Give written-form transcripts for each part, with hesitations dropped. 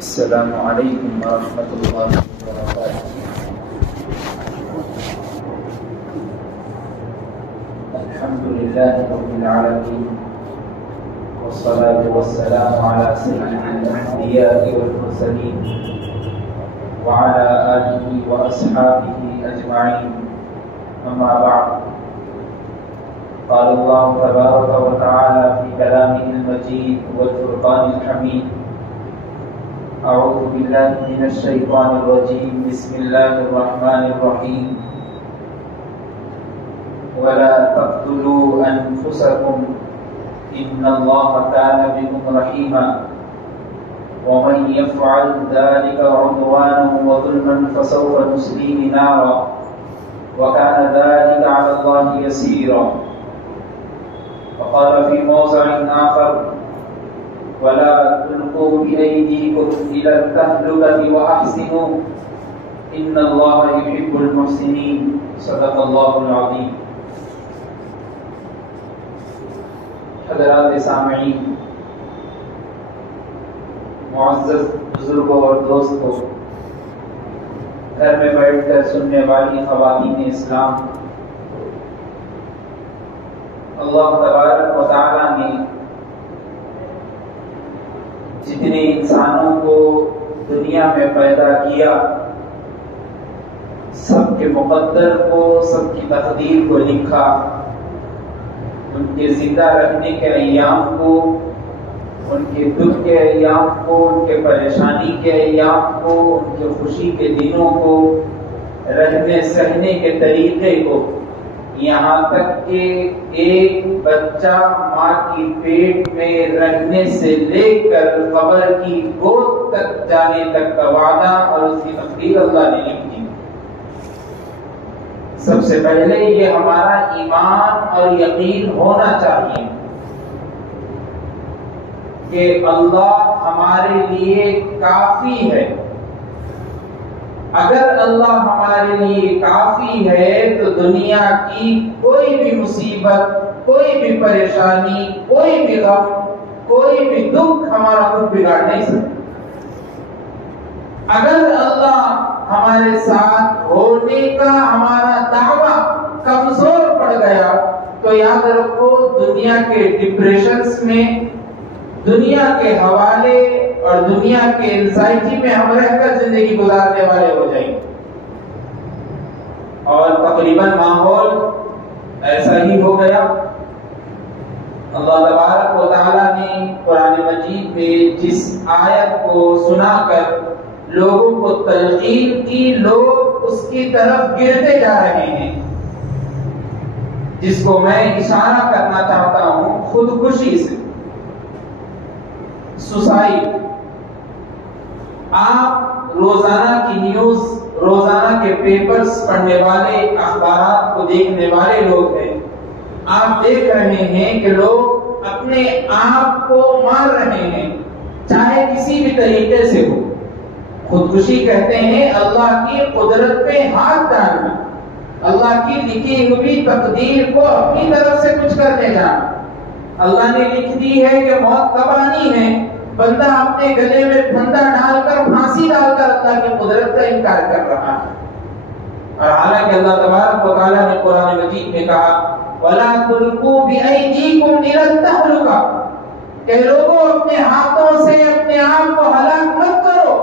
السلام علیکم ورحمۃ اللہ وبرکاتہ۔ الحمد للہ رب العالمین والصلاة والسلام علی سید الانبیاء والمرسلین وعلی آلہ واصحابہ اجمعین، اما بعد، قال اللہ تبارک وتعالی فی کلامہ المجید والفرقان الحمید، اعوذ باللہ من الشیطان الرجیم، بسم اللہ الرحمن الرحیم، ولا تقتلوا انفسکم ان اللہ کان بکم رحیما ومن یفعل ذلك عدوانا وظلما فسوف نصلیہ نارا وكان ذلك على الله يسيرا۔ وقال في موضع آخر: ولا تلقوا بأيديكم إلى التهلكة وأحسنوا إن الله يحب المحسنين، صدق الله العظيم۔ حضرات سامعین، معزز بزرگوں اور دوستوں، گھر میں بیٹھ کر سننے والی خواتین اسلام، اللہ تبارک و تعالی نے جتنے انسانوں کو دنیا میں پیدا کیا، سب کے مقدر کو، سب کی تقدیر کو لکھا، ان کے زندہ رہنے کے ایام کو، ان کے دکھ کے ایام کو، ان کے پریشانی کے ایام کو، ان کے خوشی کے دنوں کو، رہنے سہنے کے طریقے کو، یہاں تک کہ ایک بچہ ماں کی پیٹ میں رہنے سے لے کر قبر کی گود تک جانے تک کا وعدہ اور اس کی تقدیر اللہ نے لکھ دی۔ سب سے پہلے یہ ہمارا ایمان اور یقین ہونا چاہیے کہ اللہ ہمارے لیے کافی ہے۔ اگر اللہ ہمارے لیے کافی ہے تو دنیا کی کوئی بھی مصیبت، کوئی بھی پریشانی، کوئی بھی غم، کوئی بھی دکھ ہمارا کچھ بگاڑ نہیں سکتا۔ اگر اللہ ہمارے ساتھ ہونے کا ہمارا دعویٰ کمزور پڑ گیا تو یاد رکھو، دنیا کے ڈپریشنز میں، دنیا کے حوالے اور دنیا کے انزائٹی میں ہم رہ کر زندگی گزارنے والے ہو جائیں گے، اور تقریباً ماحول ایسا ہی ہو گیا۔ اللہ تبارک و تعالیٰ نے قرآن مجید میں جس آیت کو سنا کر لوگوں کو تلقین کی، لوگ اس کی طرف گرتے جا رہے ہیں، جس کو میں اشارہ کرنا چاہتا ہوں خودکشی سے، سوسائڈ۔ آپ روزانہ کی نیوز، روزانہ کے پیپرز پڑھنے والے، اخبارات کو دیکھنے والے لوگ ہیں، آپ دیکھ رہے ہیں کہ لوگ اپنے آپ کو مار رہے ہیں، چاہے کسی بھی طریقے سے ہو۔ خودکشی کہتے ہیں اللہ کی قدرت پہ ہاتھ ڈالنا، اللہ کی لکھی ہوئی تقدیر کو اپنی طرف سے کچھ کرنے جانا۔ اللہ نے لکھ دی ہے کہ موت کب آنی ہے، بندہ اپنے گلے میں پھندا ڈال کر، پھانسی ڈال کر اللہ کی قدرت کا انکار کر رہا ہے۔ اور حالانکہ اللہ تبارک و تعالیٰ نے قرآن مجید میں کہا: وَلَا تُلْقُوا بِأَيْدِيكُمْ إِلَى التَّهْلُكَةِ، کہ لوگوں اپنے ہاتھوں سے اپنے آپ کو ہلاک مت کرو۔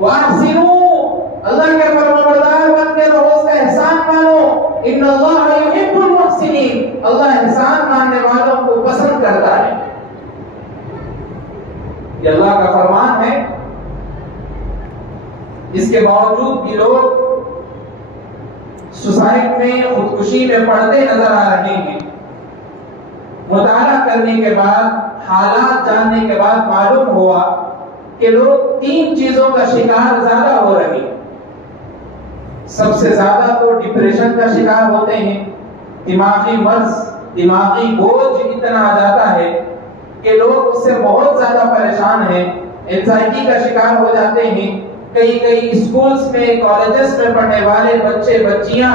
وَأَحْسِنُوا، اللہ کے فرمانبردار بن کے رہو، اس کا احسان مانو۔ إِنَّ اللَّهَ يُحِبُّ الْمُحْسِنِينَ، اللہ احسان ماننے والوں کو پسند کرتا ہے۔ یہ اللہ کا فرمان ہے، اس کے باوجود بھی لوگ سوسائڈ میں، خودکشی میں پڑتے نظر آ رہے ہیں۔ مطالعہ کرنے کے بعد، حالات جاننے کے بعد معلوم ہوا کہ لوگ 3 چیزوں کا شکار زیادہ ہو رہے ہیں۔ سب سے زیادہ تو ڈپریشن کا شکار ہوتے ہیں، دماغی مرض، دماغی بوجھ اتنا آ جاتا ہے کہ لوگ اس سے بہت زیادہ پریشان ہیں، انزائٹی کا شکار ہو جاتے ہیں۔ کئی اسکولز میں، کالجز میں پڑھنے والے بچے بچیاں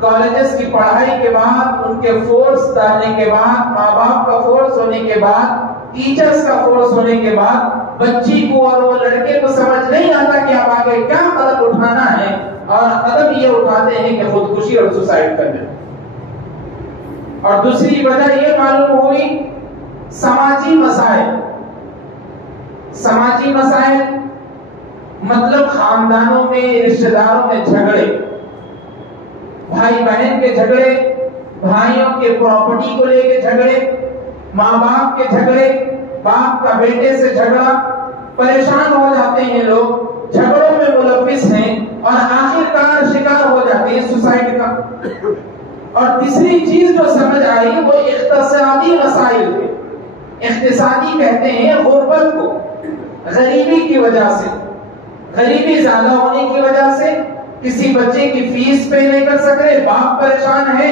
کالجز کی پڑھائی کے بعد، ان کے فورس ڈالنے کے بعد، ماں باپ کا فورس ہونے کے بعد، ٹیچرز کا فورس ہونے کے بعد بچی کو اور وہ لڑکے کو سمجھ نہیں آتا کہ اب آگے کیا قدم اٹھانا ہے، اور قدم یہ اٹھاتے ہیں کہ خودکشی اور سوسائڈ کرنا۔ اور دوسری وجہ یہ معلوم ہوئی سماجی مسائل۔ سماجی مسائل مطلب خاندانوں میں، رشتہ داروں میں جھگڑے، بھائی بہن کے جھگڑے، بھائیوں کے پراپرٹی کو لے کے جھگڑے، ماں باپ کے جھگڑے، باپ کا بیٹے سے جھگڑا، پریشان ہو جاتے ہیں لوگ، جھگڑوں میں ملوث ہیں اور آخر کار شکار ہو جاتے ہیں سوسائڈ کا۔ اور تیسری چیز جو سمجھ آئی وہ اقتصادی مسائل تھے۔ اقتصادی کہتے ہیں غربت کو، غریبی کی وجہ سے، غریبی زیادہ ہونے کی وجہ سے کسی بچے کی فیس پے نہیں کر سک رہے، باپ پریشان ہے،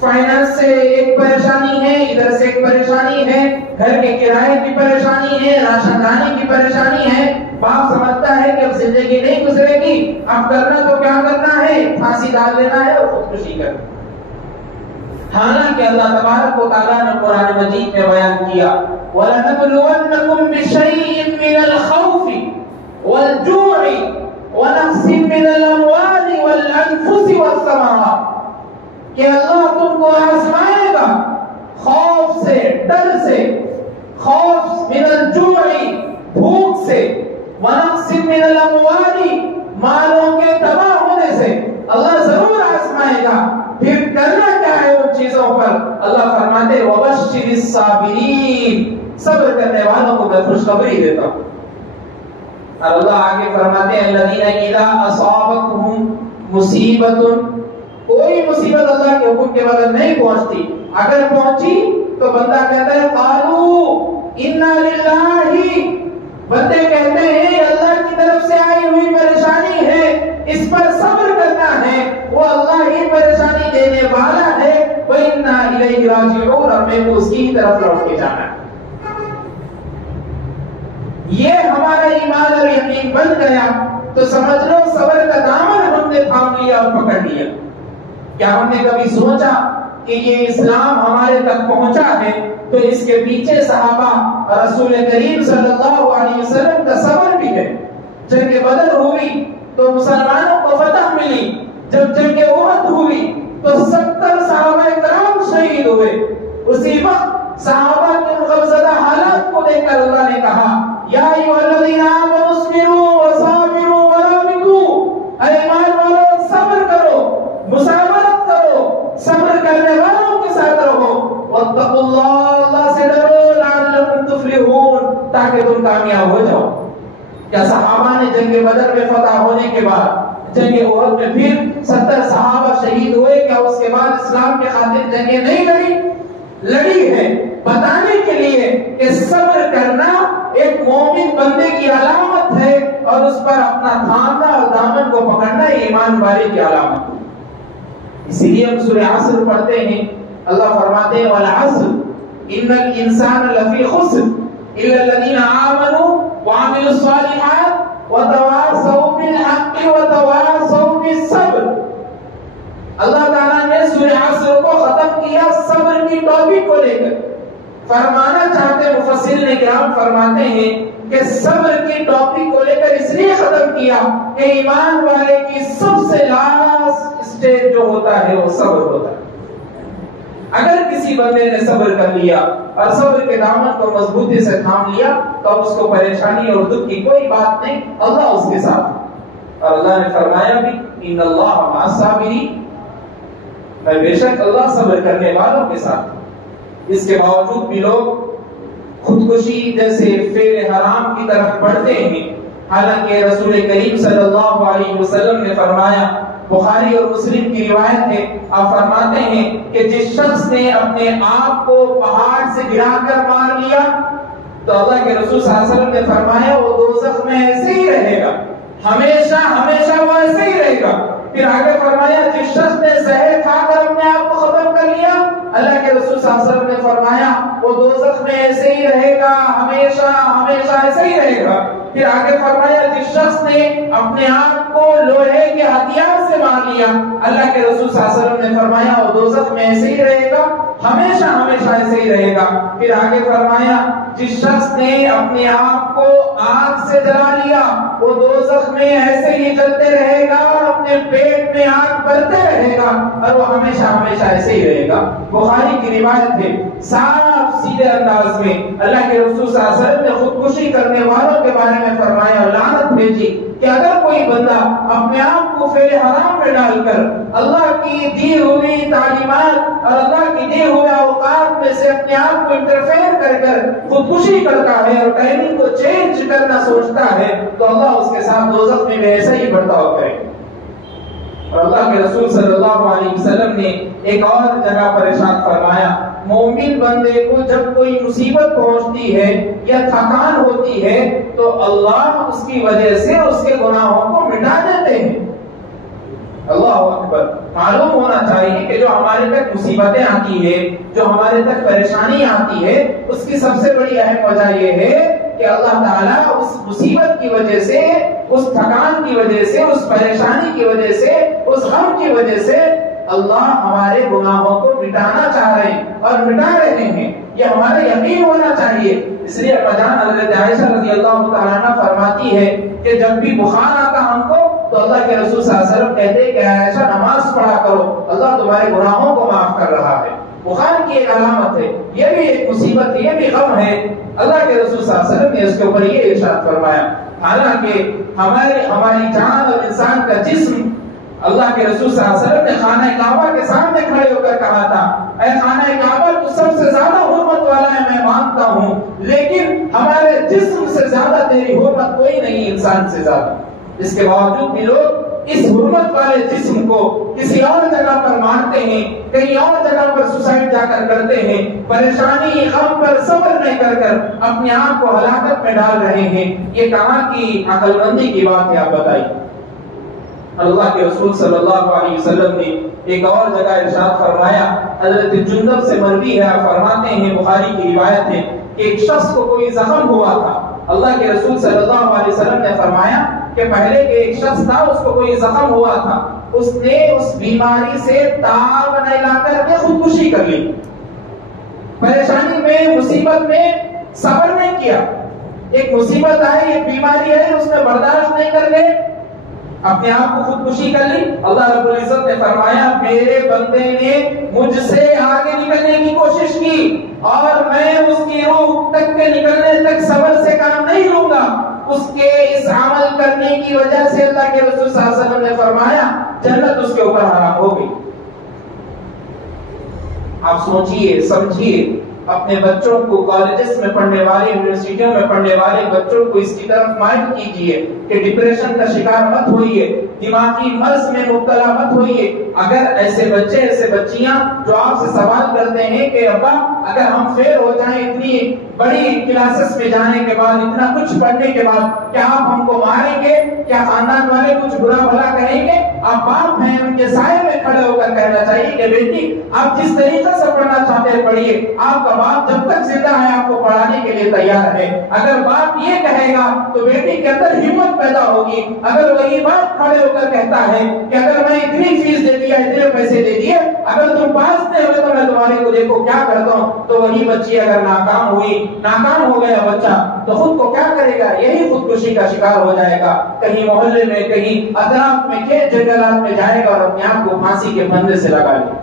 فائنانس سے ایک پریشانی ہے، ادھر سے ایک پریشانی ہے، گھر کے کرائے کی پریشانی ہے، راشن لانے کی پریشانی ہے، باپ سمجھتا ہے کہ اب زندگی نہیں گزرے گی، اب کرنا تو کیا کرنا ہے، پھانسی ڈال لینا ہے اور خودکشی کرنا۔ حالانکہ اللہ تبارک و تعالیٰ نے قرآن مجید میں بیان کیا وَلَنَبْلُوَنَّكُمْ بِشَيْءٍ مِّنَ الْخَوْفِ وَالْجُوعِ وَنَقْصٍ مِّنَ الْأَمْوَالِ وَالْأَنفُسِ وَالثَّمَرَاتِ، کہ اللہ تم کو آزمائے گا خوف سے، ڈر سے، خوف من الجوع بھوک سے، وَنَقْصٍ مِّنَ الْأَمْوَالِ مالوں کے تباہ ہونے سے اللہ ضرور آزمائے گا۔ پھر کرنا کیا ہے ان چیزوں پر؟ اللہ فرماتے وَبَشِّرِ الصَّابِرِينَ، صبر کرنے والوں کو میں خوشخبری دیتا ہوں۔ اور اللہ آگے فرماتے ہیں الَّذِينَ إِذَا أَصَابَتْهُمْ مُصِیبَةٌ، کوئی مصیبت اللہ کے حکم کے بغیر نہیں پہنچتی، اگر پہنچی تو بندہ کہتا ہے قَالُوا إِنَّا لِلَّهِ، بندے کہتے ہیں اللہ کی طرف سے آئی ہوئی پریشانی ہے، اس پر صبر کرنا ہے، وہ اللہ ہی پریشانی دینے والا ہے، وَإِنَّا إِلَيْهِ رَاجِعُونَ، اور میں کو اس کی طرف لوٹ کے جانا ہے۔ یہ ہمارا ایمان اور یقین بن گیا تو سمجھ لو صبر کا دامن ہم نے تھام لیا اور پکڑ لیا۔ کیا ہم نے کبھی سوچا کہ یہ اسلام ہمارے تک پہنچا ہے تو اس کے پیچھے صحابہ اور رسول کریم صلی اللہ علیہ وسلم کا صبر بھی ہے؟ جنگ بدر ہوئی تو مسلمانوں کو فتح ملی، جب جنگ احد ہوئی تو 70 صحابہ کرام شہید ہوئے۔ اسی وقت صحابہ کے غمزدہ حالات کو دیکھ کر اللہ نے کہا یا ایھا الذین آمنوا اصبروا وصابروا ورابطوا، اے ایمان والو صبر کرو، مصابرت کرو، صبر کرنے والوں کے ساتھ رہو، واتقوا اللہ، اللہ سے ڈرو، لعلکم تفلحون، تاکہ تم کامیاب ہو جاؤ۔ کیا صحابہ نے جنگ بدر میں فتح ہونے کے بعد جنگ احد میں پھر 70 صحابہ شہید ہوئے، کیا اس کے بعد اسلام کے خاطر جنگیں نہیں لڑی؟ لڑی ہے، بتانے کے لیے کہ صبر کرنا ایک مومن بندے کی علامت ہے، اور اس پر اپنا تھامنا اور دامن کو پکڑنا ایمان والے کی علامت ہے۔ اسی لیے ہم سورہ عصر پڑھتے ہیں، اللہ فرماتے ہیں والعصر ان الانسان لفی خسر الا الذین آمنوا وعملوا الصالحات وتواصوا بالحق وتواصوا بالصبر۔ اللہ تعالیٰ نے سورہ عصر کو ختم کیا صبر کی ٹاپک کو لے کر۔ فرمانا چاہتے مفسرین کرام فرماتے ہیں کہ صبر کی ٹاپک کو لے کر اس لیے ختم کیا کہ ایمان والے کی سب سے لاسٹ اسٹیج جو ہوتا ہے وہ صبر ہوتا ہے۔ اگر کسی بندے نے صبر کر لیا اور صبر کے دامن کو مضبوطی سے تھام لیا تو اب اس کو پریشانی اور دکھ کی کوئی بات نہیں، اللہ اس کے ساتھ ہے۔ اور اللہ نے فرمایا بھی ان اللہ مع الصابرین، میں بے شک اللہ صبر کرنے والوں کے ساتھ۔ اس کے باوجود بھی لوگ خودکشی جیسے فعل حرام کی طرف بڑھتے ہیں، حالانکہ رسول کریم صلی اللہ علیہ وسلم نے فرمایا، بخاری اور مسلم کی روایت ہے، آپ فرماتے ہیں کہ جس شخص نے اپنے آپ کو پہاڑ سے گرا کر مار لیا تو اللہ کے رسول صلی اللہ علیہ وسلم نے فرمایا وہ دوزخ میں ایسے ہی رہے گا، ہمیشہ ہمیشہ وہ ایسے ہی رہے گا۔ پھر آگے فرمایا جس شخص نے زہر کھا کر اپنے آپ کو ختم کر لیا، اللہ کے رسول صلی اللہ علیہ وسلم نے فرمایا وہ دوزخ میں ایسے ہی رہے گا، ہمیشہ ہمیشہ ایسے ہی رہے گا۔ پھر آگے فرمایا جس شخص نے اپنے آپ کو لوہے کے ہتھیار سے مار لیا، اللہ کے رسول صلی اللہ علیہ وسلم نے فرمایا وہ دوزخ میں ایسے ہی رہے گا، ہمیشہ ہمیشہ ایسے ہی رہے گا۔ پھر آگے فرمایا جس شخص نے اپنے آپ کو آگ سے جلا لیا وہ دوزخ میں ایسے ہی جلتے رہے گا اور اپنے پیٹ میں آگ بھرتے رہے گا اور وہ ہمیشہ ہمیشہ ایسے ہی رہے گا۔ بخاری کی روایت ہے، صاف سیدھے انداز میں اللہ کے رسول صلی اللہ علیہ وسلم نے خودکشی کرنے والوں کے بارے میں فرمایا اور لعنت بھیجی کہ اگر کوئی بندہ اپنے آپ کو فعل حرام میں ڈال کر اللہ کی دی ہوئی تعلیمات اور اللہ کی دی ہوئے اوقات میں سے اپنے آپ کو انٹرفیئر کر خودکشی کرتا ہے اور ٹائمنگ کو چینج کرنا سوچتا ہے تو اللہ اس کے ساتھ دوزخ میں ایسا ہی برتاؤ کرے۔ اور اللہ کے رسول صلی اللہ علیہ وسلم نے ایک اور جگہ پر ارشاد فرمایا مومن بندے کو جب کوئی مصیبت پہنچتی ہے یا تھکان ہوتی ہے تو اللہ اس کی وجہ سے اس کے گناہوں کو مٹا دیتے ہیں۔ اللہ اکبر۔ معلوم ہونا چاہیے کہ جو ہمارے تک مصیبتیں آتی ہے، جو ہمارے تک پریشانی آتی ہے، اس کی سب سے بڑی اہم وجہ یہ ہے کہ اللہ تعالیٰ اس مصیبت کی وجہ سے، اس تھکان کی وجہ سے، اس پریشانی کی وجہ سے، اس غم کی وجہ سے اللہ ہمارے گناہوں کو مٹانا چاہ رہے ہیں اور مٹا رہے ہیں، یہ ہمارے یقین ہونا چاہیے۔ اس لیے اپاجان حضرت عائشہ رضی اللہ تعالیٰ عنہ فرماتی ہے کہ جب بھی بخار آتا ہم کو تو اللہ کے رسول صلی اللہ علیہ وسلم کہتے ہیں کہ عائشہ نماز پڑھا کرو، اللہ تمہارے گناہوں کو معاف کر رہا ہے۔ بخار کی ایک علامت ہے، یہ بھی ایک مصیبت ہے، یہ بھی غم ہے۔ اللہ کے رسول صلی اللہ علیہ وسلم نے اس کے اوپر یہ ارشاد فرمایا، حالانکہ ہماری جان اور انسان کا جسم، اللہ کے رسول صلی اللہ علیہ وسلم نے خانہ کعبہ کے سامنے کھڑے ہو کر کہا تھا اے خانہ کعبہ تو سب سے زیادہ حرمت والا ہے، میں مانتا ہوں، لیکن ہمارے جسم سے زیادہ تیری حرمت کوئی نہیں، انسان سے زیادہ۔ اس کے باوجود بھی لوگ اس حرمت والے جسم کو کسی اور جگہ پر مارتے ہیں، کہیں اور جگہ پر سوسائڈ جا کر کرتے ہیں، پریشانی غم پر صبر نہیں کر اپنے آپ کو ہلاکت میں ڈال رہے ہیں۔ یہ کہاں کی عقل مندی کی بات ہے، آپ بتائیے۔ اللہ کے رسول صلی اللہ علیہ وسلم نے ایک اور جگہ ارشاد فرمایا، حضرت جندب سے مروی ہے، آپ فرماتے ہیں، بخاری کی روایت ہے کہ ایک شخص کو کوئی زخم ہوا تھا، اللہ کے رسول صلی اللہ علیہ وسلم نے فرمایا کہ پہلے کہ ایک شخص تھا اس کو کوئی زخم ہوا تھا، اس نے اس بیماری سے تاب نہ لا کر کے خودکشی کر لی، پریشانی میں مصیبت میں صبر نہیں کیا، ایک مصیبت آئی، ایک بیماری آئی، اس میں برداشت نہیں کر گئے، اپنے آپ کو خودکشی کر لی۔ اللہ رب العزت نے فرمایا میرے بندے نے مجھ سے آگے نکلنے کی کوشش کی اور میں اس کی روح تک کے نکلنے تک صبر سے کام نہیں لوں گا، اس کے اس عمل کرنے کی وجہ سے اللہ کے رسول صلی اللہ علیہ وسلم نے فرمایا جنت اس کے اوپر حرام ہو گئی۔ آپ سوچئے سمجھیے، اپنے بچوں کو کالجز میں پڑھنے والے، یونیورسٹیوں میں پڑھنے والے بچوں کو اس کی طرف مائل کیجئے کہ ڈپریشن کا شکار مت ہوئیے، دماغی مرض میں مبتلا مت ہوئیے۔ اگر ایسے بچے، ایسے بچیاں جو آپ سے سوال کرتے ہیں کہ ابا اگر ہم فیل ہو جائیں اتنی بڑی کلاسز میں جانے کے بعد، اتنا کچھ پڑھنے کے بعد، کیا آپ ہم کو ماریں گے؟ کیا خاندان والے کچھ برا بھلا کہیں گے؟ آپ باپ ہیں، ان کے سائے میں کھڑے ہو کر کہنا چاہیے کہ بیٹی آپ جس طریقے سے پڑھنا چاہتے ہیں پڑھیے، آپ کا باپ جب تک زندہ ہے آپ کو پڑھانے کے لیے تیار ہے۔ اگر باپ یہ کہے گا تو بیٹی کے اندر ہمت پیدا ہوگی۔ اگر وہی باپ کھڑے ہو کر کہتا ہے کہ اگر میں اتنی فیس دے دیا، اتنے پیسے دے دیے، اگر تم پاس نہیں ہوئے تو میں تمہارے کو دیکھو کیا کرتا ہوں، تو وہی بچی اگر ناکام ہوئی، ناکام ہو گیا بچہ، تو خود کو کیا کرے گا؟ یہی خودکشی کا شکار ہو جائے گا، کہیں محلے میں، کہیں اطراف میں، کھیت جنگلات میں جائے گا اور اپنے آپ کو پھانسی کے پھندے سے لگا لے۔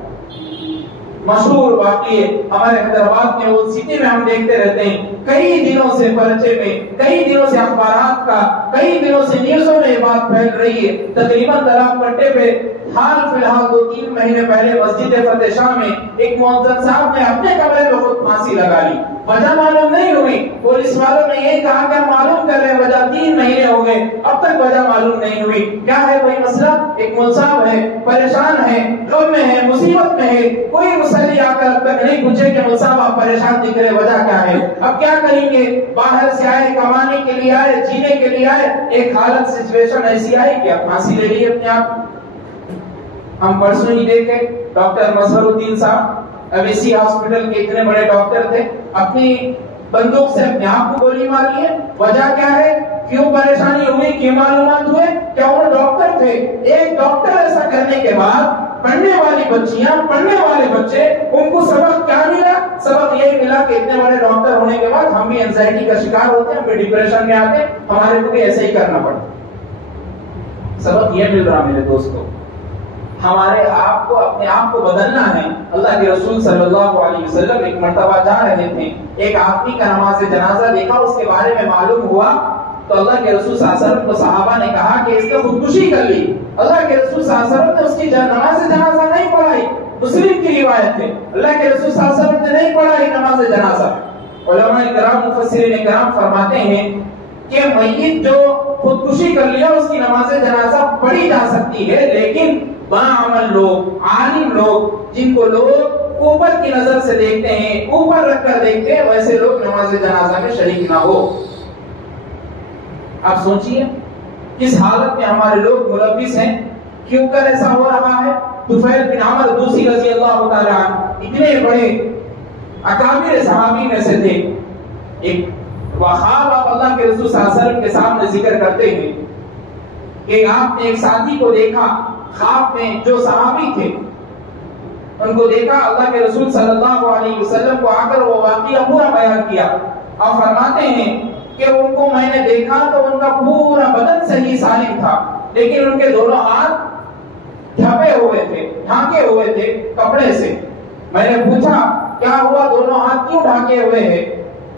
مشہور واقعے ہمارے حیدرآباد میں، وہ سٹی میں ہم دیکھتے رہتے ہیں، کئی دنوں سے پرچے میں، کئی دنوں سے اخبارات کا، کئی دنوں سے نیوزوں میں یہ بات پھیل رہی ہے۔ تقریباً تلاب پٹے پہ حال فی الحال 2-3 مہینے پہلے مسجد فتح شاہ میں ایک مؤذن صاحب نے اپنے کمرے میں خود پھانسی لگا لی، وجہ معلوم نہیں ہوئی۔ پولیس والوں نے یہ کہا کہ ہم معلوم کر رہے ہیں، وجہ 3 مہینے ہو گئے، اب تک وجہ معلوم نہیں ہوئی۔ کیا ہے وہی مسئلہ؟ ایک مول صاحب ہے، پریشان ہے، غم میں ہے، مصیبت میں ہے، کوئی مسلی آ کر اب تک نہیں پوچھے کہ مول صاحب آپ پریشان دکھ رہے، وجہ کیا ہے؟ اب کیا کریں گے؟ باہر سے آئے، کمانے کے لیے آئے، جینے کے لیے آئے، ایک حالت سچویشن ایسی آئی کہ آپ پھانسی لے لیے اپنے آپ۔ ہم پرسوں ہی دیکھے ڈاکٹر مظہر الدین صاحب اویسی ہاسپٹل کے اتنے بڑے ڈاکٹر تھے، اپنی بندوق سے اپنے آپ کو گولی ماری ہے۔ وجہ کیا ہے؟ کیوں پریشانی ہوئی؟ کیوں معلومات ہوئے؟ کیا وہ ڈاکٹر تھے؟ ایک ڈاکٹر ایسا کرنے کے بعد پڑھنے والی بچیاں، پڑھنے والے بچے، ان کو سبق کیا ملا؟ سبق یہ ملا کہ اتنے بڑے ڈاکٹر ہونے کے بعد ہم بھی اینزائٹی کا شکار ہوتے ہیں، ہم بھی ڈپریشن میں آتے ہیں، ہمارے کو بھی ایسے ہی کرنا پڑتا۔ سبق یہ مل رہا میرے دوستوں، ہمارے آپ کو اپنے آپ کو بدلنا ہے۔ اللہ کے رسول صلی اللہ علیہ وسلم ایک مرتبہ جا رہے تھے، ایک آدمی کا نماز جنازہ دیکھا، اس کے بارے میں معلوم ہوا تو اللہ کے رسول صلی اللہ علیہ وسلم کو صحابہ نے کہا کہ اس نے خودکشی کر لی۔ اللہ کے رسول صلی اللہ علیہ وسلم نے اس کی نماز جنازہ نہیں پڑھائی، مسلم کی روایت ہے، اللہ کے رسول صلی اللہ علیہ وسلم نے نہیں پڑھائی نماز جنازہ۔ علماء کرام مفسرین کرام فرماتے ہیں کہ میت جو خودکشی کر لیا اس کی نماز جنازہ پڑھی جا سکتی ہے، لیکن باعمل لوگ، عالم لوگ، جن کو لوگ اوپر کی نظر سے دیکھتے ہیں، اوپر رکھ کر دیکھتے ہیں، ویسے لوگ نماز جنازہ میں شریک نہ ہو۔ آپ سوچئے کس حالت میں ہمارے لوگ ملوث ہیں، کیوں کر ایسا ہو رہا ہے؟ طفیل بن عمرو دوسی رضی اللہ تعالی عنہ اتنے بڑے اکابر صحابی میں سے تھے۔ ایک خواب آپ اللہ کے رسول صلی اللہ علیہ وسلم کے سامنے ذکر کرتے ہیں کہ آپ نے ایک ساتھی کو دیکھا، خواب میں جو صحابی تھے ان کو دیکھا، اللہ کے رسول صلی اللہ علیہ وسلم کو آ کر وہ واقعہ پورا بیان کیا اور فرماتے ہیں کہ ان کو میں نے دیکھا تو ان کا پورا بدن صحیح سالم تھا، لیکن ان کے دونوں ہاتھ ڈھپے ہوئے تھے، ڈھانکے ہوئے تھے کپڑے سے۔ میں نے پوچھا کیا ہوا، دونوں ہاتھ کیوں ڈھانکے ہوئے ہیں؟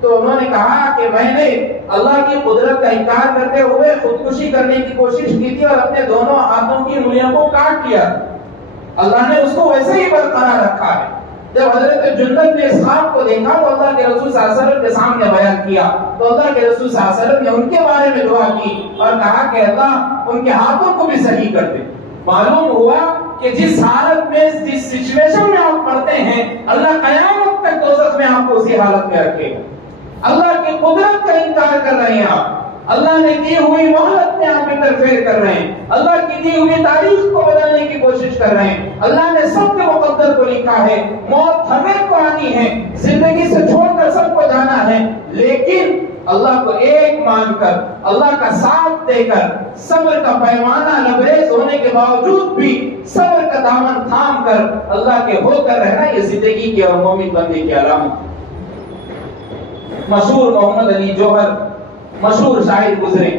تو انہوں نے کہا کہ میں نے اللہ کی قدرت کا انکار کرتے ہوئے خودکشی کرنے کی کوشش کی تھی اور اپنے دونوں ہاتھوں کی انگلیوں کو کاٹ لیا، اللہ نے اس کو ویسے ہی برقرار رکھا ہے۔ جب حضرت جندب نے اس خواب کو دیکھا تو اللہ کے رسول صلی اللہ علیہ وسلم کے سامنے بیان کیا تو اللہ کے رسول صلی اللہ علیہ وسلم نے ان کے بارے میں دعا کی اور کہا کہ اللہ ان کے ہاتھوں کو بھی صحیح کر دے۔ معلوم ہوا کہ جس حالت میں، جس سچویشن میں آپ پڑھتے ہیں، اللہ قیامت تک دوزخ میں آپ کو اسی حالت میں رکھے گا۔ اللہ کی قدرت کا انکار کر رہے ہیں آپ، اللہ نے دی ہوئی مہلت میں آپ انٹرفیئر کر رہے ہیں، اللہ کی دی ہوئی تاریخ کو بدلنے کی کوشش کر رہے ہیں۔ اللہ نے سب کے مقدر کو لکھا ہے، موت ہمیں کو آنی ہے، زندگی سے چھوڑ کر سب کو جانا ہے، لیکن اللہ کو ایک مان کر، اللہ کا ساتھ دے کر، صبر کا پیمانہ لبریز ہونے کے باوجود بھی صبر کا دامن تھام کر اللہ کے ہو کر رہنا، یہ زندگی کی اور مومن بندے کی علامت۔ مشہور محمد علی جوہر مشہور شاعر گزرے،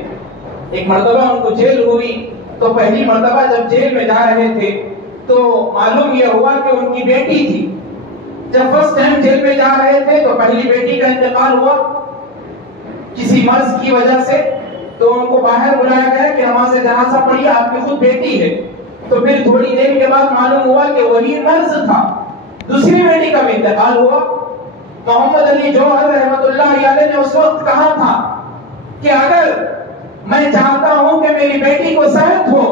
ایک مرتبہ ان کو جیل ہوئی تو پہلی مرتبہ جب جیل میں جا رہے تھے تو معلوم یہ ہوا کہ ان کی بیٹی تھی۔ جب فرسٹ ٹائم جیل میں جا رہے تھے تو پہلی بیٹی کا انتقال ہوا کسی مرض کی وجہ سے، تو ان کو باہر بلایا گیا کہ نماز جنازہ پڑھیے، آپ کی خود بیٹی ہے۔ تو پھر تھوڑی دیر کے بعد معلوم ہوا کہ وہی مرض تھا، دوسری بیٹی کا بھی انتقال ہوا۔ محمد علی جوہر رحمۃ اللہ علیہ نے اس وقت کہا تھا کہ اگر میں چاہتا ہوں کہ میری بیٹی کو صحت ہو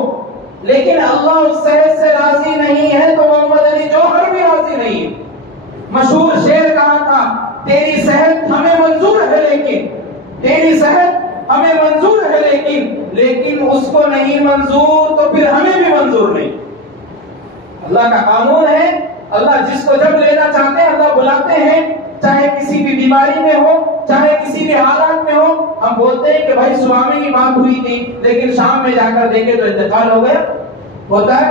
لیکن اللہ اس صحت سے راضی نہیں ہے تو محمد علی جوہر بھی راضی نہیں ہے۔ مشہور شعر کہا تھا، تیری صحت ہمیں منظور ہے لیکن، تیری صحت ہمیں منظور ہے لیکن اس کو نہیں منظور تو پھر ہمیں بھی منظور نہیں۔ اللہ کا قانون ہے، اللہ جس کو جب لینا چاہتے ہیں اللہ بلاتے ہیں، چاہے کسی بھی بیماری میں ہو، چاہے کسی بھی حالات میں ہو۔ ہم بولتے ہیں کہ بھائی صبح میں کی بات ہوئی تھی لیکن شام میں جا کر دیکھے تو انتقال ہو گیا، ہوتا ہے۔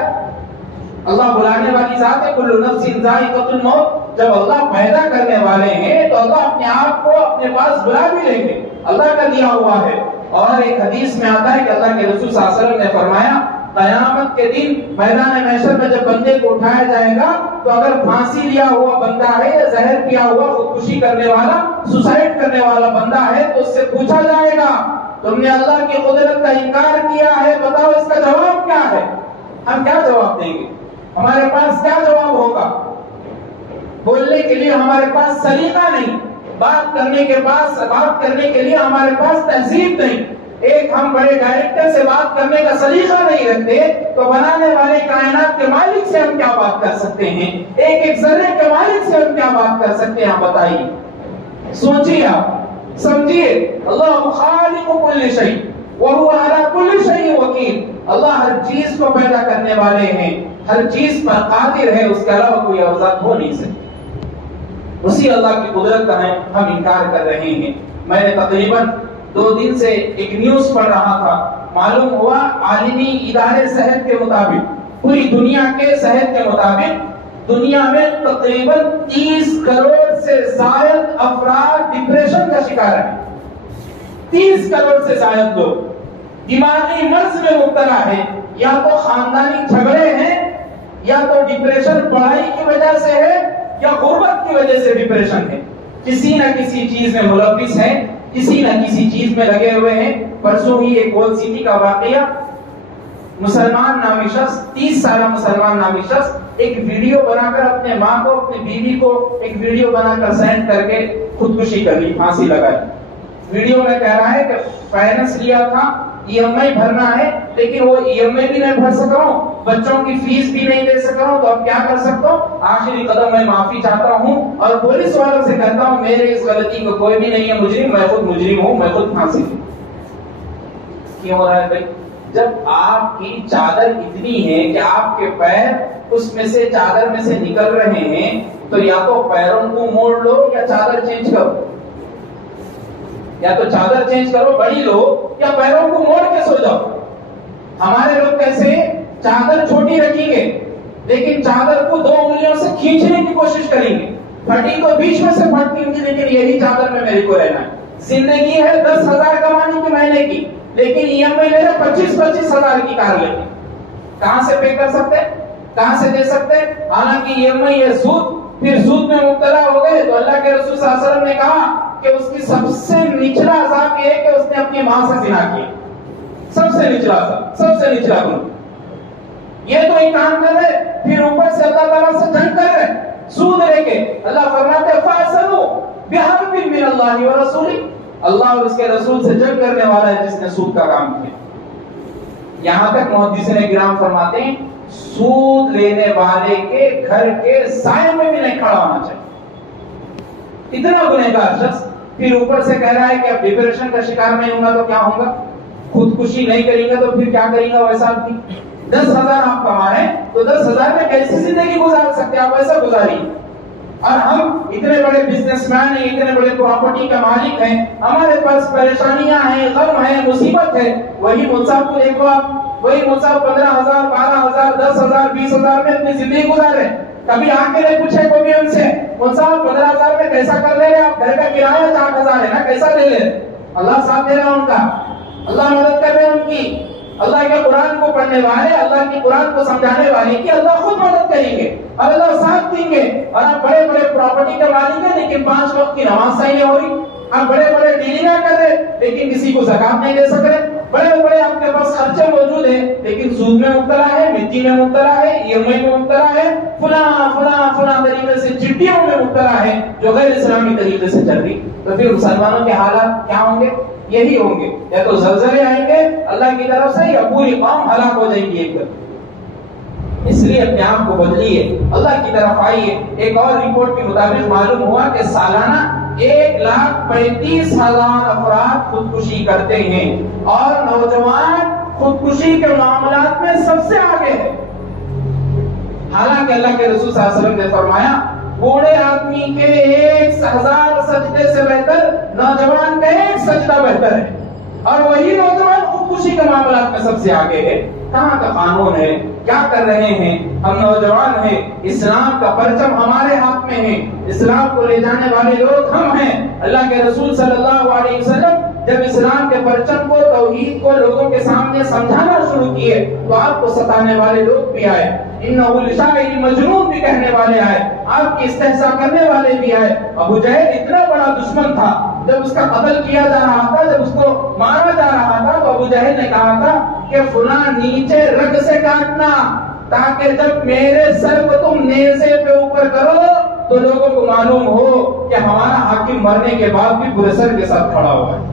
اللہ بلانے والی ذات ہے، کل نفس ذائقۃ الموت۔ جب اللہ پیدا کرنے والے ہیں تو اللہ اپنے آپ کو اپنے پاس بلا بھی لیں گے، اللہ کا دیا ہوا ہے۔ اور ایک حدیث میں آتا ہے کہ اللہ کے رسول صلی اللہ علیہ وسلم نے فرمایا، قیامت کے دن میدان محشر میں جب بندے کو اٹھایا جائے گا تو اگر پھانسی لیا ہوا بندہ ہے یا زہر پیا ہوا خودکشی کرنے والا، سوسائڈ کرنے والا بندہ ہے تو اس سے پوچھا جائے گا تم نے اللہ کی قدرت کا انکار کیا ہے، بتاؤ اس کا جواب کیا ہے؟ ہم کیا جواب دیں گے؟ ہمارے پاس کیا جواب ہوگا؟ بولنے کے لیے ہمارے پاس سلیقہ نہیں، بات کرنے کے لیے ہمارے پاس تہذیب نہیں۔ ایک ہم بڑے ڈائریکٹر سے بات کرنے کا سلیقہ نہیں رکھتے تو بنانے والے کائنات کے مالک سے ہم کیا بات کر سکتے ہیں؟ ایک ذرے کے مالک سے ہم کیا بات کر سکتے ہیں؟ آپ بتائیے، سوچیے، آپ سمجھیے۔ اللہ خالق کل شیء وهو على كل شيء وکیل۔ اللہ ہر چیز کو پیدا کرنے والے ہیں، ہر چیز پر قادر ہے، اس کے علاوہ کوئی اور ذات ہو نہیں سکتی۔ اسی اللہ کی قدرت کا ہم انکار کر رہے ہیں۔ میں نے تقریباً 2 دن سے ایک نیوز پڑھ رہا تھا معلوم ہوا عالمی ادارے صحت کے مطابق، پوری دنیا کے صحت کے مطابق دنیا میں تقریباً 30 کروڑ سے زائد افراد ڈپریشن کا شکار ہیں۔ 30 کروڑ سے زائد لوگ دماغی مرض میں مبتلا ہیں، یا تو خاندانی جھگڑے ہیں، یا تو ڈپریشن پڑھائی کی وجہ سے ہے، یا غربت کی وجہ سے ڈپریشن ہے، کسی نہ کسی چیز میں ملوث ہیں، کسی نہ کسی چیز میں لگے ہوئے ہیں۔ پرسوں ہی ایک گول سٹی کا واقعہ، مسلمان نامی شخص، 30 سالہ مسلمان نامی شخص ایک ویڈیو بنا کر اپنے ماں کو، اپنی بیوی کو ایک ویڈیو بنا کر سینڈ کر کے خودکشی کر لی، پھانسی لگائی۔ ویڈیو میں کہہ رہا ہے کہ فائنانس لیا تھا، EMI بھرنا ہے، لیکن وہ EMI بھی نہیں بھر سک رہا ہوں، بچوں کی فیس بھی نہیں دے سک رہا ہوں، تو اب کیا کر سکتا ہوں؟ آخری قدم میں معافی چاہتا ہوں اور پولیس والوں سے کہتا ہوں میرے اس غلطی کو کوئی بھی نہیں ہے مجرم، میں خود مجرم ہوں، میں خود پھانسی دوں۔ کیوں ہو رہا ہے بھائی؟ جب آپ کی چادر اتنی ہے کہ آپ کے پیر اس میں سے چادر میں سے نکل رہے ہیں، تو یا تو پیروں کو موڑ لو یا چادر چینج کرو، یا تو چادر چینج کرو بڑی لو، یا پیروں کو موڑ کے سو جاؤ۔ ہمارے لوگ کیسے چادر چھوٹی رکھیں گے لیکن چادر کو 2 انگلیوں سے کھینچنے کی کوشش کریں گے، پھٹی تو بیچ میں سے پھٹتی ہوگی لیکن یہی چادر میں میرے کو رہنا ہے۔ زندگی ہے 10,000 کمانے کی مہینے کی، لیکن EMI لے رہے 25-25 ہزار کی کار لے کے، کہاں سے پے کر سکتے، کہاں سے دے سکتے؟ حالانکہ EMI ہے سود، پھر سود میں مبتلا ہو گئے تو اللہ کے رسول صلی اللہ علیہ وسلم نے کہا کہ اس کی سب سے نچلا عذاب یہ ہے کہ اس نے اپنی ماں سے زنا کیا، سب سے نچلا عذاب، سب سے نچلا گناہ۔ یہ تو ایک کام کر رہے، پھر اوپر سے اللہ تعالیٰ سے جنگ کر رہے سود لے کے۔ اللہ فرماتے ہیں فَأَصَلُوا بِحَرْبٍ مِّنَ اللَّهِ وَرَسُولِهِ، اللہ اور اس کے رسول سے جنگ کرنے والا ہے جس نے سود کا کام کیا۔ یہاں تک محدثین کرام فرماتے ہیں سود لینے والے کے گھر کے سائے میں بھی نہیں کھڑا ہونا چاہیے، اتنا گنہگار شخص، پھر اوپر سے کہہ رہا ہے کہ اب ڈپریشن کا شکار نہیں ہوں گا تو کیا ہوگا، خودکشی نہیں کریں گا تو پھر کیا کریں گا ویسا آدمی۔ 10,000 آپ کما رہے ہیں تو 10,000 میں کیسی زندگی گزار سکتے ہیں آپ، ایسا گزاری۔ اور ہم اتنے بڑے بزنس مین ہیں، اتنے بڑے پراپرٹی کا مالک ہیں، ہمارے پاس پریشانیاں ہیں، غم ہے، مصیبت ہے، وہی مصعب کو دیکھو آپ، وہی مصعب 15,000 12,000 10,000 20,000 میں اپنی زندگی گزارے، کبھی آ کے نہیں پوچھے کوئی بھی ان سے مصعب 15,000 میں کیسا کر لے رہے آپ، گھر کا کرایہ 4,000 ہے نا، کیسا لے لے؟ اللہ ساتھ دے رہا ان کا، اللہ مدد کر رہے ان کی، اللہ کے قرآن کو پڑھنے والے، اللہ کی قرآن کو سمجھانے والے کی اللہ خود مدد کریں گے اور اللہ ساتھ دیں گے۔ اور آپ بڑے بڑے پراپرٹی کے مالک ہیں لیکن 5 وقت کی نماز صحیح نہیں ہو رہی، آپ بڑے بڑے ڈیلیاں کر رہے لیکن کسی کو زکات نہیں دے سک رہے، بڑے بڑے آپ کے پاس خرچے موجود ہیں لیکن سود میں مبتلا ہے، مٹی میں مبتلا ہے، EMI میں مبتلا ہے، فلاں طریقے سے چٹیوں میں مبتلا ہے جو غیر اسلامی طریقے سے چل رہی، تو پھر مسلمانوں کے حالات کیا ہوں گے؟ یہی ہوں گے، یا تو زلزلے آئیں گے اللہ کی طرف سے یا پوری قوم ہلاک ہو جائے گی ایک دم۔ اس لیے اپنے آپ کو بدلیے، اللہ کی طرف آئیے۔ ایک اور رپورٹ کے مطابق معلوم ہوا کہ سالانہ 1,35,000 افراد خودکشی کرتے ہیں اور نوجوان خودکشی کے معاملات میں سب سے آگے ہے۔ حالانکہ اللہ کے رسول صلی اللہ علیہ وسلم نے فرمایا بوڑھے آدمی کے 1,000 سجدے سے بہتر نوجوان کا 1 سجدہ بہتر ہے، اور وہی نوجوان خودکشی کے معاملات میں سب سے آگے ہے۔ کہاں کا قانون ہے؟ کیا کر رہے ہیں ہم؟ نوجوان ہیں، اسلام کا پرچم ہمارے ہاتھ میں ہے، اسلام کو لے جانے والے لوگ ہم ہیں۔ اللہ کے رسول صلی اللہ علیہ وسلم جب اسلام کے پرچم کو، توحید کو لوگوں کے سامنے سمجھانا شروع کیے تو آپ کو ستانے والے لوگ بھی آئے، انہو لشاعر مجنون بھی کہنے والے آئے، آپ کی استہزاء کرنے والے بھی آئے۔ ابو جہل اتنا بڑا دشمن تھا، جب اس کا قتل کیا جا رہا تھا، جب اس کو مارا جا رہا تھا تو ابو جہل نے کہا تھا کہ فلاں نیچے رگ سے کاٹنا تاکہ جب میرے سر کو تم نیزے پہ اوپر کرو تو لوگوں کو معلوم ہو کہ ہمارا حاکم مرنے کے بعد بھی پورے سر کے ساتھ کھڑا ہوا ہے۔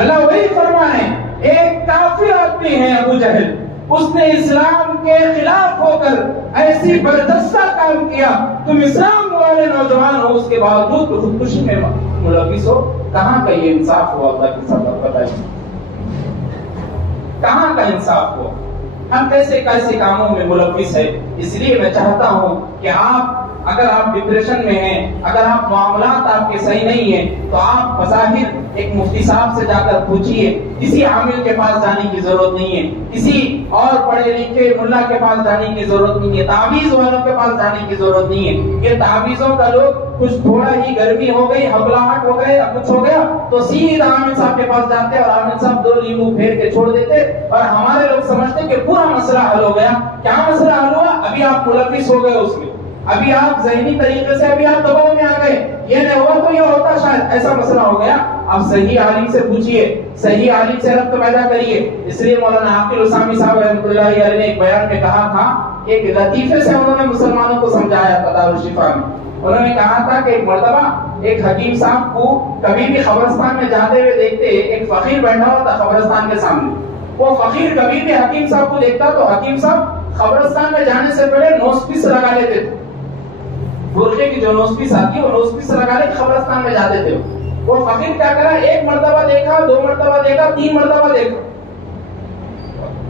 اللہ وہی فرمائے، ایک کافر آدمی ہے ابو جہل، اس نے اسلام کے خلاف ہو کر ایسی بردستہ کام کیا، تم اسلام والے نوجوان ہو، اس کے باوجود خودکشی میں ملوث ہو۔ کہاں کا یہ انصاف ہوا؟ اللہ کی سبب بتائیے، کہاں کا انصاف ہوا؟ ہم کیسے کیسے کاموں میں ملوث ہے۔ اس لیے میں چاہتا ہوں کہ آپ اگر آپ ڈپریشن میں ہیں، اگر آپ معاملات آپ کے صحیح نہیں ہیں، تو آپ بظاہر ایک مفتی صاحب سے جا کر پوچھیے، کسی عامل کے پاس جانے کی ضرورت نہیں ہے، کسی اور پڑھے لکھے ملا کے پاس جانے کی ضرورت نہیں ہے، تعویذ والوں کے پاس جانے کی ضرورت نہیں ہے۔ یہ تعویذوں کا لوگ کچھ تھوڑا ہی گرمی ہو گئی، ہبلاہٹ ہو گئے یا کچھ ہو گیا تو سیدھا عامل صاحب کے پاس جاتے اور عامل صاحب 2 لیمو پھیر کے چھوڑ دیتے، اور ہمارے لوگ سمجھتے کہ پورا مسئلہ حل ہو گیا۔ کیا مسئلہ حل ہوا؟ ابھی آپ ملوث ہو گئے اس میں، ابھی آپ ذہنی طریقے سے ابھی آپ دباؤ میں آ گئے، یہ نہیں ہوا تو یہ ہوتا، شاید ایسا مسئلہ ہو گیا۔ اب صحیح عالم سے پوچھئے، صحیح عالم سے ربط پیدا کریے۔ اس لیے مولانا عاقل اسامی صاحب رحمۃ اللہ علیہ نے ایک بیان میں کہا تھا، ایک لطیفے سے انہوں نے مسلمانوں کو سمجھایا تھا دارالشفا میں۔ انہوں نے کہا تھا کہ ایک مرتبہ ایک حکیم صاحب کو کبھی بھی قبرستان میں جاتے ہوئے دیکھتے، ایک فقیر بیٹھا ہوا تھا قبرستان کے سامنے، وہ فقیر کبھی بھی حکیم صاحب کو دیکھتا تو حکیم صاحب قبرستان میں جانے سے پہلے نوز پیس لگا لیتے تھے، برقعے کی جو نوز پیس آتی ہے وہ نوز پیس لگا لے قبرستان میں جاتے تھے۔ وہ فقیر کیا کرا، 1 مرتبہ دیکھا، 2 مرتبہ دیکھا، 3 مرتبہ دیکھا،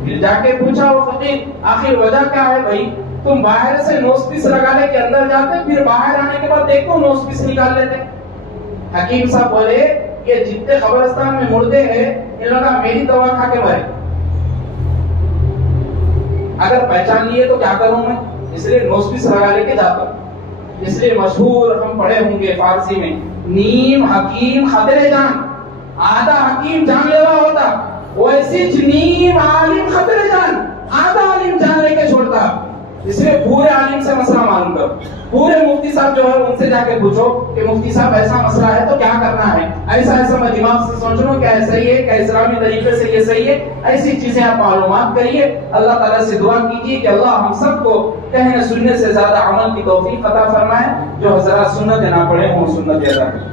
پھر جا کے پوچھا وہ فقیر آخر وجہ کیا ہے بھائی، تم باہر سے نوز پیس لگانے کے اندر جاتے، پھر باہر آنے کے بعد دیکھو نوز پیس نکال لیتے۔ حکیم صاحب بولے کہ جتنے قبرستان میں مردے ہیں ان لوگوں میری دوا کھا کے مرے، اگر پہچان لیے تو کیا کروں میں، اس لیے نوز پیس لگا لے کے جاتا ہوں۔ اس لیے مشہور ہم پڑھے ہوں گے فارسی میں، نیم حکیم خطرے جان، آدھا حکیم جان لیوا ہوتا، ویسی نیم عالم خطرے جان، آدھا عالم جان لے کے چھوڑتا۔ اس لیے پورے عالم سے مسئلہ معلوم کرو، پورے مفتی صاحب جو ہے ان سے جا کے پوچھو کہ مفتی صاحب ایسا مسئلہ ہے تو کیا کرنا ہے، ایسا ایسا میں دماغ سے سوچ لوں کیا صحیح ہے، کیا اسلامی طریقے سے یہ صحیح ہے، ایسی چیزیں آپ معلومات کریے۔ اللہ تعالیٰ سے دعا کیجیے کہ اللہ ہم سب کو کہنے سننے سے زیادہ عمل کی توفیق عطا فرمائے، جو حضرات سنت نہ پڑھے ہوں سنت ادا کریں۔